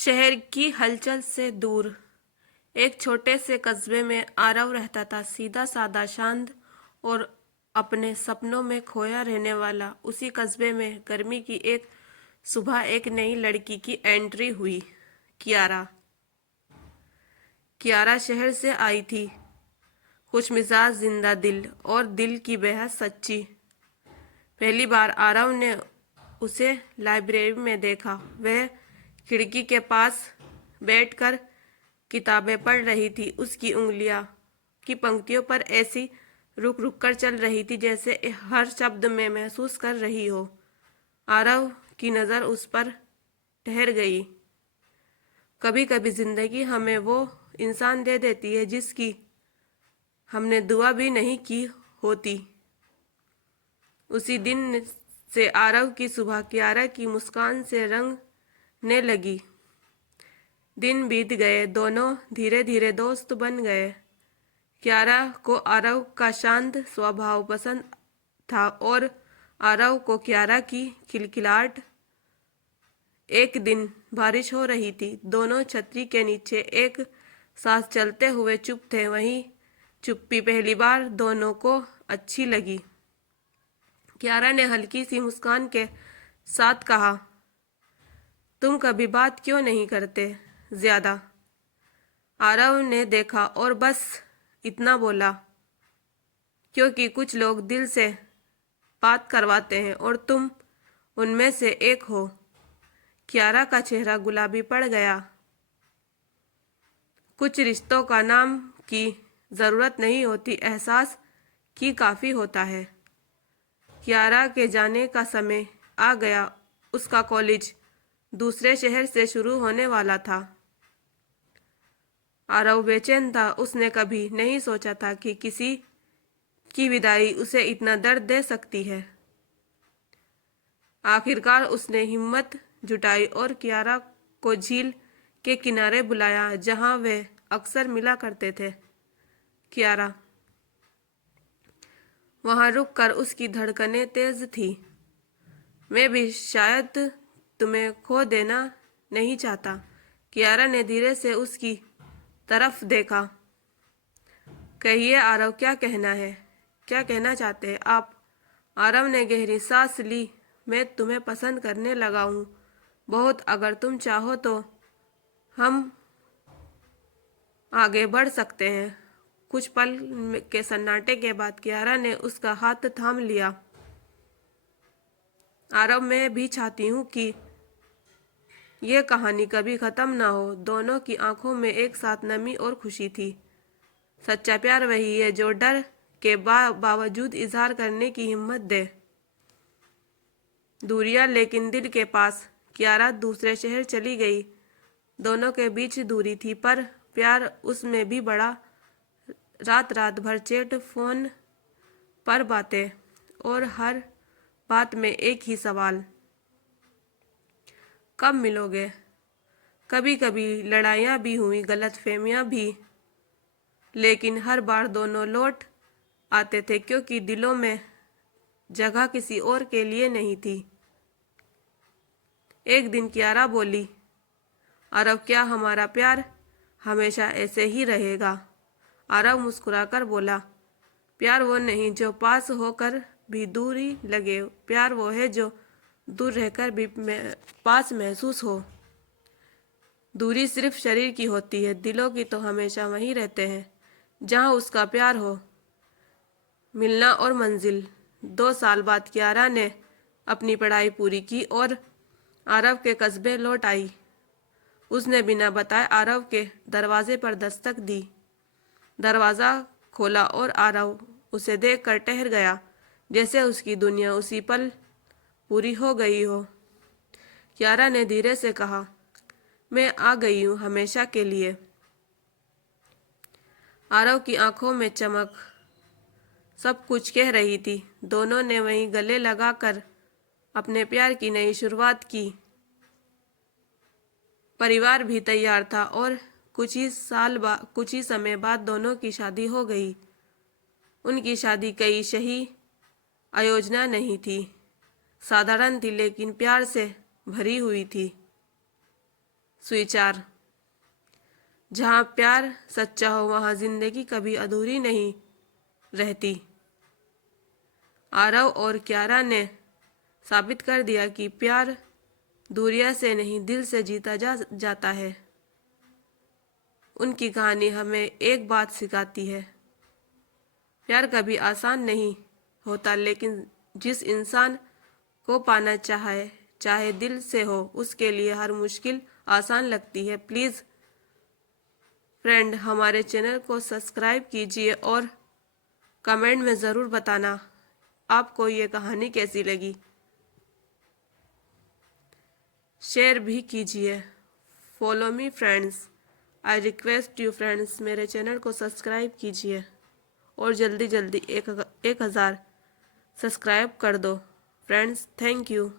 शहर की हलचल से दूर एक छोटे से कस्बे में आरव रहता था। सीधा साधा, शांत और अपने सपनों में खोया रहने वाला। उसी कस्बे में गर्मी की एक सुबह एक नई लड़की की एंट्री हुई। कियारा। कियारा शहर से आई थी, खुशमिजाज, जिंदा दिल और दिल की बेहद सच्ची। पहली बार आरव ने उसे लाइब्रेरी में देखा। वह खिड़की के पास बैठकर किताबें पढ़ रही थी। उसकी उंगलियां की पंक्तियों पर ऐसी रुक रुक कर चल रही थी जैसे हर शब्द में महसूस कर रही हो। आरव की नज़र उस पर ठहर गई। कभी कभी जिंदगी हमें वो इंसान दे देती है जिसकी हमने दुआ भी नहीं की होती। उसी दिन से आरव की सुबह कियारा की मुस्कान से रंगने लगी। दिन बीत गए, दोनों धीरे धीरे दोस्त बन गए। कियारा को आरव का शांत स्वभाव पसंद था और आरव को कियारा की खिलखिलाहट। एक दिन बारिश हो रही थी। दोनों छतरी के नीचे एक साथ चलते हुए चुप थे। वहीं चुप्पी पहली बार दोनों को अच्छी लगी। कियारा ने हल्की सी मुस्कान के साथ कहा, तुम कभी बात क्यों नहीं करते ज्यादा? आरव ने देखा और बस इतना बोला, क्योंकि कुछ लोग दिल से बात करवाते हैं और तुम उनमें से एक हो। कियारा का चेहरा गुलाबी पड़ गया। कुछ रिश्तों का नाम की जरूरत नहीं होती, एहसास की काफी होता है। कियारा के जाने का समय आ गया। उसका कॉलेज दूसरे शहर से शुरू होने वाला था। आरव बेचैन था। उसने कभी नहीं सोचा था कि किसी की विदाई उसे इतना दर्द दे सकती है। आखिरकार उसने हिम्मत जुटाई और कियारा को झील के किनारे बुलाया जहां वे अक्सर मिला करते थे। कियारा। वहां रुककर उसकी धड़कनें तेज थी। मैं भी शायद तुम्हें खो देना नहीं चाहता। कियारा ने धीरे से उसकी तरफ देखा। कहिए आरव, क्या कहना है? क्या कहना चाहते हैं आप? आरव ने गहरी सांस ली। मैं तुम्हें पसंद करने लगा हूँ बहुत। अगर तुम चाहो तो हम आगे बढ़ सकते हैं। कुछ पल के सन्नाटे के बाद कियारा ने उसका हाथ थाम लिया। आरव, मैं भी चाहती हूँ कि ये कहानी कभी खत्म ना हो। दोनों की आंखों में एक साथ नमी और खुशी थी। सच्चा प्यार वही है जो डर के बावजूद इजहार करने की हिम्मत दे। दूरियां लेकिन दिल के पास। कियारा दूसरे शहर चली गई। दोनों के बीच दूरी थी पर प्यार उसमें भी बड़ा। रात रात भर चैट, फोन पर बातें और हर बात में एक ही सवाल, कब मिलोगे? कभी कभी लड़ाइयाँ भी हुई, गलतफहमियाँ भी, लेकिन हर बार दोनों लौट आते थे क्योंकि दिलों में जगह किसी और के लिए नहीं थी। एक दिन कियारा बोली, आरव, क्या हमारा प्यार हमेशा ऐसे ही रहेगा? आरव मुस्कुराकर बोला, प्यार वो नहीं जो पास होकर भी दूरी लगे। प्यार वो है जो दूर रहकर भी पास महसूस हो। दूरी सिर्फ शरीर की होती है, दिलों की तो हमेशा वहीं रहते हैं जहां उसका प्यार हो। मिलना और मंजिल। 2 साल बाद कियारा ने अपनी पढ़ाई पूरी की और आरव के कस्बे लौट आई। उसने बिना बताए आरव के दरवाजे पर दस्तक दी। दरवाज़ा खोला और आरव उसे देखकर ठहर गया, जैसे उसकी दुनिया उसी पल पूरी हो गई हो। कियारा ने धीरे से कहा, मैं आ गई हूँ हमेशा के लिए। आरव की आंखों में चमक सब कुछ कह रही थी। दोनों ने वहीं गले लगाकर अपने प्यार की नई शुरुआत की। परिवार भी तैयार था और कुछ ही समय बाद दोनों की शादी हो गई। उनकी शादी कई सही आयोजना नहीं थी, साधारण थी लेकिन प्यार से भरी हुई थी। सुविचार। जहाँ प्यार सच्चा हो वहाँ जिंदगी कभी अधूरी नहीं रहती। आरव और क्यारा ने साबित कर दिया कि प्यार दूरिया से नहीं दिल से जीता जाता है। उनकी कहानी हमें एक बात सिखाती है, प्यार कभी आसान नहीं होता, लेकिन जिस इंसान को पाना चाहे दिल से हो, उसके लिए हर मुश्किल आसान लगती है। प्लीज़ फ्रेंड, हमारे चैनल को सब्सक्राइब कीजिए और कमेंट में ज़रूर बताना आपको ये कहानी कैसी लगी। शेयर भी कीजिए। Follow me friends, I request you friends, मेरे चैनल को सब्सक्राइब कीजिए और जल्दी जल्दी 1000 सब्सक्राइब कर दो फ्रेंड्स। Thank you.